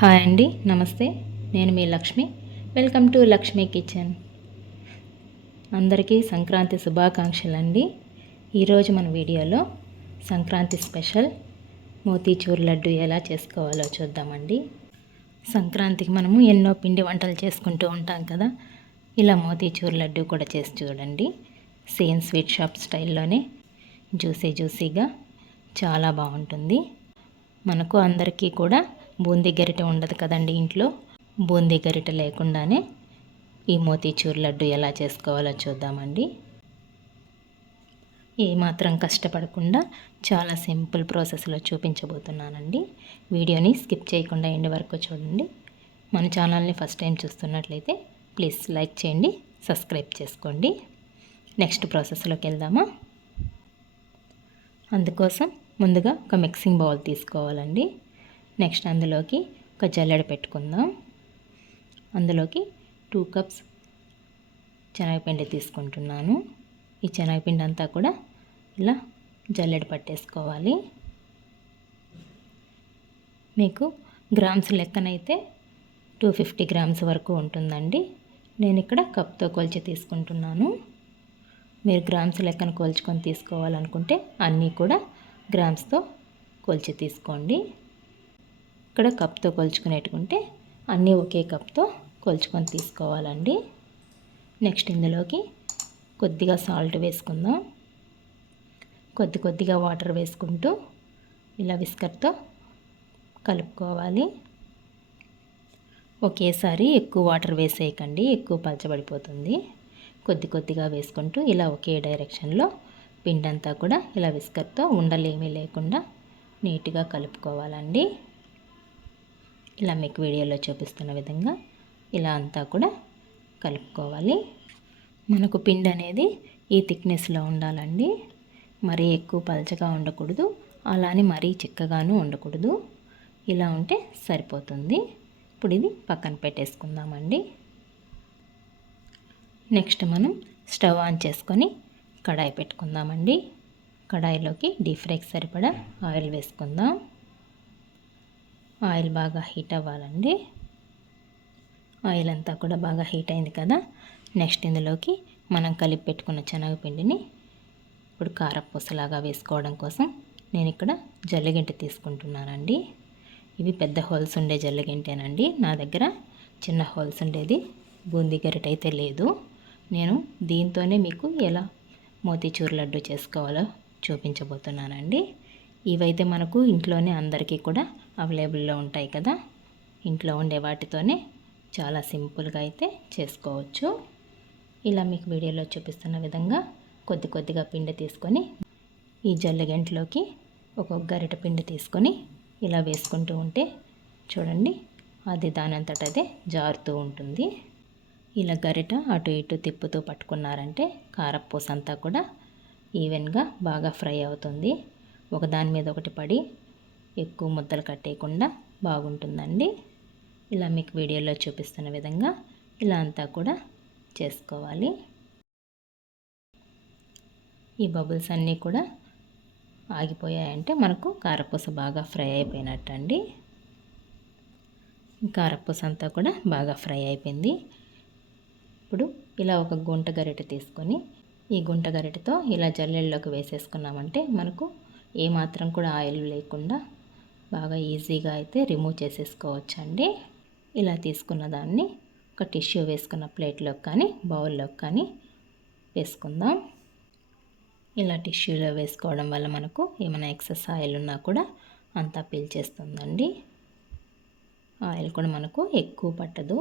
Hi అండి, నమస్తే. నేను మీ Lakshmi. Welcome to Lakshmi kitchen. అందరికీ సంక్రాంతి శుభాకాంక్షలు అండి. ఈరోజు మన వీడియోలో సంక్రాంతి స్పెషల్ మోతీచూర్ లడ్డు ఎలా చేసుకోవాలో చూద్దామండి. సంక్రాంతికి మనము ఎన్నో పిండి వంటలు చేసుకుంటూ ఉంటాం కదా, ఇలా మోతీచూర్ లడ్డు కూడా చేసి చూడండి. సేమ్ స్వీట్ షాప్ స్టైల్లోనే జ్యూసీగా చాలా బాగుంటుంది. మనకు అందరికీ కూడా బూందీ గరిటె ఉండదు కదండి ఇంట్లో. బూందీ గరిటె లేకుండానే ఈ మోతీచూర్ లడ్డు ఎలా చేసుకోవాలో చూద్దామండి. ఏమాత్రం కష్టపడకుండా చాలా సింపుల్ ప్రాసెస్లో చూపించబోతున్నానండి. వీడియోని స్కిప్ చేయకుండా ఎండ్ వరకు చూడండి. మన ఛానల్ని ఫస్ట్ టైం చూస్తున్నట్లయితే ప్లీజ్ లైక్ చేయండి, సబ్స్క్రైబ్ చేసుకోండి. నెక్స్ట్ ప్రాసెస్లోకి వెళ్దామా. అందుకోసం ముందుగా ఒక మిక్సింగ్ బౌల్ తీసుకోవాలండి. నెక్స్ట్ అందులోకి ఒక జల్లెడ పెట్టుకుందాం. అందులోకి 2 కప్స్ శనగపిండి తీసుకుంటున్నాను. ఈ శనగపిండి అంతా కూడా ఇలా జల్లెడ పట్టేసుకోవాలి. మీకు గ్రామ్స్ లెక్కనైతే 250 గ్రామ్స్ వరకు ఉంటుందండి. నేను ఇక్కడ కప్తో కొలిచి తీసుకుంటున్నాను. మీరు గ్రామ్స్ లెక్కన కొలుచుకొని తీసుకోవాలనుకుంటే అన్నీ కూడా గ్రామ్స్తో కొలిచి తీసుకోండి. ఇక్కడ కప్తో కొలుచుకునేట్టుకుంటే అన్నీ ఒకే కప్తో కొలుచుకొని తీసుకోవాలండి. నెక్స్ట్ ఇందులోకి కొద్దిగా సాల్ట్ వేసుకుందాం. కొద్దిగా వాటర్ వేసుకుంటూ ఇలా విస్కర్తో కలుపుకోవాలి. ఒకేసారి ఎక్కువ వాటర్ వేసేయకండి, ఎక్కువ పలచబడిపోతుంది. కొద్దిగా వేసుకుంటూ ఇలా ఒకే డైరెక్షన్లో పిండంతా కూడా ఇలా విస్కర్తో ఉండలేమీ లేకుండా నీట్గా కలుపుకోవాలండి. ఇలా మీకు వీడియోలో చూపిస్తున్న విధంగా ఇలా అంతా కూడా కలుపుకోవాలి. మనకు పిండి అనేది ఈ థిక్నెస్లో ఉండాలండి. మరీ ఎక్కువ పలచగా ఉండకూడదు, అలానే మరీ చిక్కగాను ఉండకూడదు. ఇలా ఉంటే సరిపోతుంది. ఇప్పుడు ఇది పక్కన పెట్టేసుకుందామండి. నెక్స్ట్ మనం స్టవ్ ఆన్ చేసుకొని కడాయి పెట్టుకుందామండి. కడాయిలోకి డీప్ ఫ్రైకి సరిపడా ఆయిల్ వేసుకుందాం. ఆయిల్ బాగా హీట్ అవ్వాలండి. ఆయిల్ అంతా కూడా బాగా హీట్ అయింది కదా. నెక్స్ట్ ఇందులోకి మనం కలిపి పెట్టుకున్న శనగపిండిని ఇప్పుడు కారపూసలాగా వేసుకోవడం కోసం నేను ఇక్కడ జల్లిగంట తీసుకుంటున్నానండి. ఇవి పెద్ద హోల్స్ ఉండే జల్లిగంటేనండి. నా దగ్గర చిన్న హోల్స్ ఉండేది బూందీ గరిటె అయితే లేదు. నేను దీంతోనే మీకు ఎలా మోతీచూర్ లడ్డు చేసుకోవాలో చూపించబోతున్నానండి. ఇవైతే మనకు ఇంట్లోనే అందరికీ కూడా అవైలబుల్లో ఉంటాయి కదా. ఇంట్లో ఉండే వాటితోనే చాలా సింపుల్గా అయితే చేసుకోవచ్చు. ఇలా మీకు వీడియోలో చూపిస్తున్న విధంగా కొద్దిగా పిండి తీసుకొని ఈ జల్లెగంటలోకి ఒక్కొక్క గరిటె పిండి తీసుకొని ఇలా వేసుకుంటూ ఉంటే చూడండి, అది దానంతట అదే జారుతూ ఉంటుంది. ఇలా గరిట అటు ఇటు తిప్పుతూ పట్టుకున్నారంటే కారపూస అంతా కూడా ఈవెన్గా బాగా ఫ్రై అవుతుంది. ఒకదాని మీద ఒకటి పడి ఎక్కువ ముద్దలు కట్టేయకుండా బాగుంటుందండి. ఇలా మీకు వీడియోలో చూపిస్తున్న విధంగా ఇలా అంతా కూడా చేసుకోవాలి. ఈ బబుల్స్ అన్నీ కూడా ఆగిపోయాయంటే మనకు కారపూస బాగా ఫ్రై అయిపోయినట్టు అండి. కారపూస అంతా కూడా బాగా ఫ్రై అయిపోయింది. ఇప్పుడు ఇలా ఒక గుంట గరిటె తీసుకొని ఈ గుంట గరిటెతో ఇలా జల్లెల్లోకి వేసేసుకున్నామంటే మనకు ఏమాత్రం కూడా ఆయిల్ లేకుండా బాగా ఈజీగా అయితే రిమూవ్ చేసేసుకోవచ్చండి. ఇలా తీసుకున్న దాన్ని ఒక టిష్యూ వేసుకున్న ప్లేట్లోకి కానీ బౌల్లోకి కానీ వేసుకుందాం. ఇలా టిష్యూలో వేసుకోవడం వల్ల మనకు ఏమైనా ఎక్సెస్ ఆయిల్ ఉన్నా కూడా అంతా పీల్చేస్తుందండి. ఆయిల్ కూడా మనకు ఎక్కువ పట్టదు.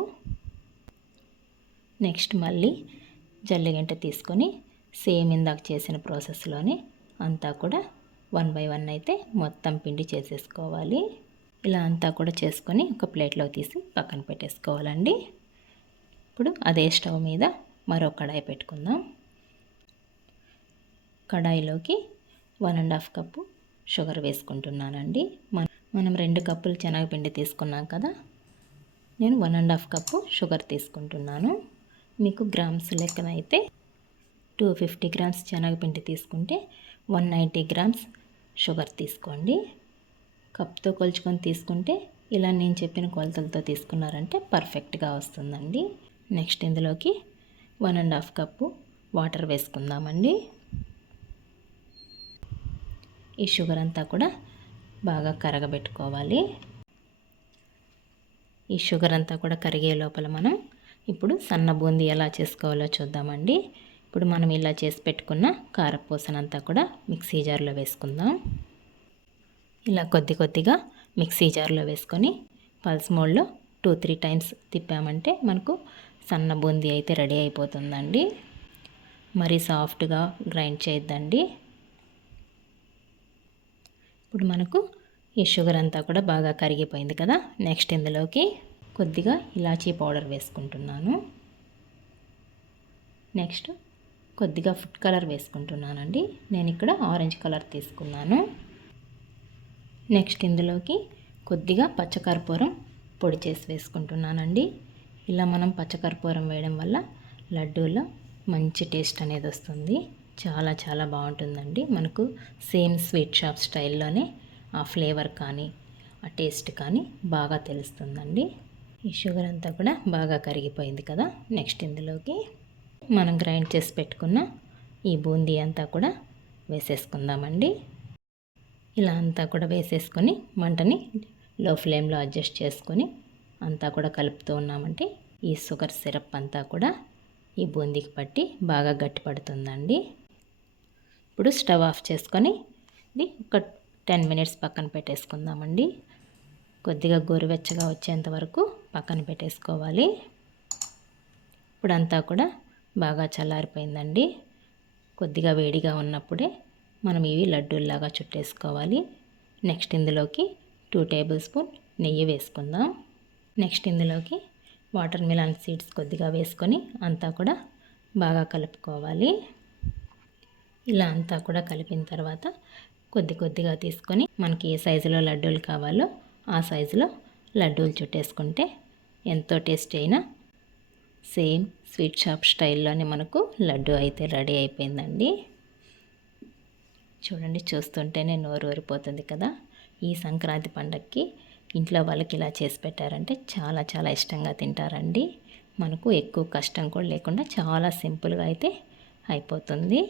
నెక్స్ట్ మళ్ళీ జల్లిగంట తీసుకొని సేమ్ ఇందాక చేసిన ప్రాసెస్లోనే అంతా కూడా 1 బై 1 అయితే మొత్తం పిండి చేసేసుకోవాలి. ఇలా అంతా కూడా చేసుకొని ఒక ప్లేట్లో తీసి పక్కన పెట్టేసుకోవాలండి. ఇప్పుడు అదే స్టవ్ మీద మరో కడాయి పెట్టుకుందాం. కడాయిలోకి 1.5 కప్పు షుగర్ వేసుకుంటున్నానండి. మనం 2 కప్పులు శనగపిండి తీసుకున్నాం కదా, నేను 1.5 కప్పు షుగర్ తీసుకుంటున్నాను. మీకు గ్రామ్స్ లెక్కన అయితే 250 గ్రామ్స్ శనగపిండి తీసుకుంటే 190 గ్రామ్స్ షుగర్ తీసుకోండి. కప్తో కొలుచుకొని తీసుకుంటే ఇలా నేను చెప్పిన కొలతలతో తీసుకున్నారంటే పర్ఫెక్ట్గా వస్తుందండి. నెక్స్ట్ ఇందులోకి 1½ కప్పు వాటర్ వేసుకుందామండి. ఈ షుగర్ అంతా కూడా బాగా కరగబెట్టుకోవాలి. ఈ షుగర్ అంతా కూడా కరిగే లోపల మనం ఇప్పుడు సన్న బూందీ ఎలా చేసుకోవాలో చూద్దామండి. ఇప్పుడు మనం ఇలా చేసి పెట్టుకున్న కారపూసనంతా కూడా మిక్సీ జార్లో వేసుకుందాం. ఇలా కొద్దిగా మిక్సీ జార్లో వేసుకొని పల్స్ మోడ్లో 2-3 టైమ్స్ తిప్పామంటే మనకు సన్న బూందీ అయితే రెడీ అయిపోతుందండి. మరీ సాఫ్ట్గా గ్రైండ్ చేయొద్దండి. ఇప్పుడు మనకు ఈ షుగర్ అంతా కూడా బాగా కరిగిపోయింది కదా. నెక్స్ట్ ఇందులోకి కొద్దిగా ఇలాచీ పౌడర్ వేసుకుంటున్నాను. నెక్స్ట్ కొద్దిగా ఫుడ్ కలర్ వేసుకుంటున్నానండి. నేను ఇక్కడ ఆరెంజ్ కలర్ తీసుకున్నాను. నెక్స్ట్ ఇందులోకి కొద్దిగా పచ్చకర్పూరం పొడి చేసి వేసుకుంటున్నానండి. ఇలా మనం పచ్చకర్పూరం వేయడం వల్ల లడ్డూలో మంచి టేస్ట్ అనేది వస్తుంది. చాలా చాలా బాగుంటుందండి. మనకు సేమ్ స్వీట్ షాప్ స్టైల్లోనే ఆ ఫ్లేవర్ కానీ ఆ టేస్ట్ కానీ బాగా తెలుస్తుందండి. ఈ షుగర్ అంతా కూడా బాగా కరిగిపోయింది కదా. నెక్స్ట్ ఇందులోకి మనం గ్రైండ్ చేసి పెట్టుకున్న ఈ బూందీ అంతా కూడా వేసేసుకుందామండి. ఇలా అంతా కూడా వేసేసుకొని మంటని లో ఫ్లేమ్లో అడ్జస్ట్ చేసుకొని అంతా కూడా కలుపుతూ ఉన్నామంటే ఈ షుగర్ సిరప్ అంతా కూడా ఈ బూందీకి పట్టి బాగా గట్టిపడుతుందండి. ఇప్పుడు స్టవ్ ఆఫ్ చేసుకొని ఇది ఒక 10 మినిట్స్ పక్కన పెట్టేసుకుందామండి. కొద్దిగా గోరువెచ్చగా వచ్చేంత వరకు పక్కన పెట్టేసుకోవాలి. ఇప్పుడు అంతా కూడా బాగా చల్లారిపోయిందండి. కొద్దిగా వేడిగా ఉన్నప్పుడే మనం ఇవి లడ్డూల్లాగా చుట్టేసుకోవాలి. నెక్స్ట్ ఇందులోకి 2 టేబుల్ స్పూన్ నెయ్యి వేసుకుందాం. నెక్స్ట్ ఇందులోకి వాటర్ మిలన్ సీడ్స్ కొద్దిగా వేసుకొని అంతా కూడా బాగా కలుపుకోవాలి. ఇలా అంతా కూడా కలిపిన తర్వాత కొద్దిగా తీసుకొని మనకి ఏ సైజులో లడ్డూలు కావాలో ఆ సైజులో లడ్డూలు చుట్టేసుకుంటే ఎంతో టేస్టీ అయిన సేమ్ స్వీట్ షాప్ స్టైల్లోనే మనకు లడ్డు అయితే రెడీ అయిపోయిందండి. చూడండి, చూస్తుంటేనే నోరు ఊరిపోతుంది కదా. ఈ సంక్రాంతి పండగకి ఇంట్లో వాళ్ళకి ఇలా చేసి పెట్టారంటే చాలా చాలా ఇష్టంగా తింటారండి. మనకు ఎక్కువ కష్టం కూడా లేకుండా చాలా సింపుల్గా అయితే అయిపోతుంది.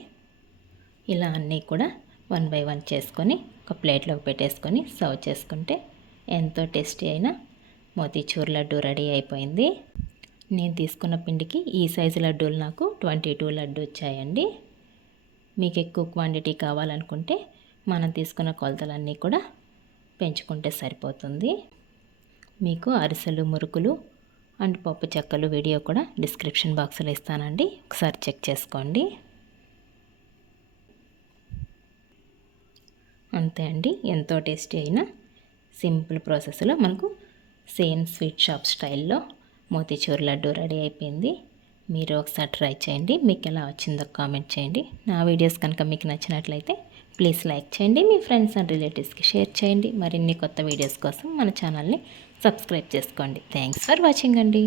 ఇలా అన్నీ కూడా 1 బై 1 చేసుకొని ఒక ప్లేట్లోకి పెట్టేసుకొని సర్వ్ చేసుకుంటే ఎంతో టేస్టీ అయిన మోతీచూర్ లడ్డు రెడీ అయిపోయింది. నేను తీసుకున్న పిండికి ఈ సైజు లడ్డూలు నాకు 22 లడ్డు వచ్చాయండి. మీకు ఎక్కువ క్వాంటిటీ కావాలనుకుంటే మనం తీసుకున్న కొలతలన్నీ కూడా పెంచుకుంటే సరిపోతుంది. మీకు అరిసెలు, మురుకులు అండ్ పప్పు చెక్కలు వీడియో కూడా డిస్క్రిప్షన్ బాక్స్లో ఇస్తానండి. ఒకసారి చెక్ చేసుకోండి. అంతే అండి, ఎంతో టేస్టీ అయిన సింపుల్ ప్రాసెస్లో మనకు సేమ్ స్వీట్ షాప్ స్టైల్లో మోతీచూర్ లడ్డు రెడీ అయిపోయింది. మీరు ఒకసారి ట్రై చేయండి. మీకు ఎలా వచ్చిందో కామెంట్ చేయండి. నా వీడియోస్ కనుక మీకు నచ్చినట్లయితే ప్లీజ్ లైక్ చేయండి. మీ ఫ్రెండ్స్ అండ్ రిలేటివ్స్కి షేర్ చేయండి. మరిన్ని కొత్త వీడియోస్ కోసం మన ఛానల్ని సబ్స్క్రైబ్ చేసుకోండి. థ్యాంక్స్ ఫర్ వాచింగ్ అండి.